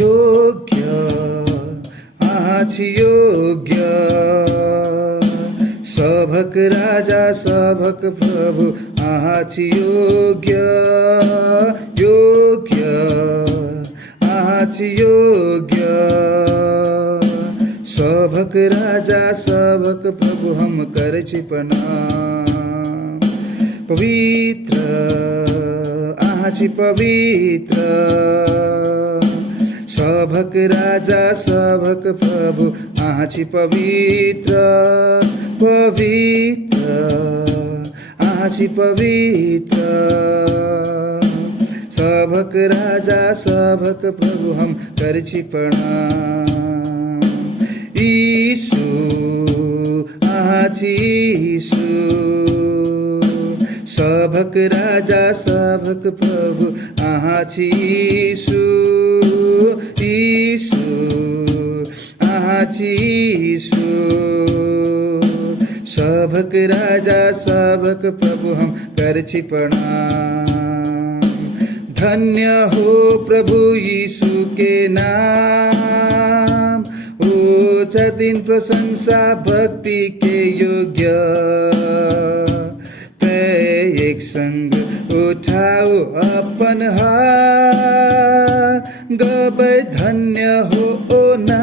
योग्य आछि योग्य सभक राजा सभक प्रभु आछि योग्य योग्य आछि योग्य सभक राजा सभक प्रभु हम करछि प्रणाम पवित्र आछि पवित्र सभक राजा सभक प्रभु आछि पवित्र पवित्र आछि पवित्र सभक राजा सभक प्रभु हम करछि प्रणाम यीशु आछि यीशु सभक राजा सभक प्रभु आछि यीशु यीशु आछि यीशु सभक राजा सभक प्रभु हम करछि प्रणाम धन्य हो प्रभु यीशु के नाम उच्च दिन प्रशंसा भक्ति के योग्य एक संग उठाओ अपन हाथ गबै धन्य हो ओ ना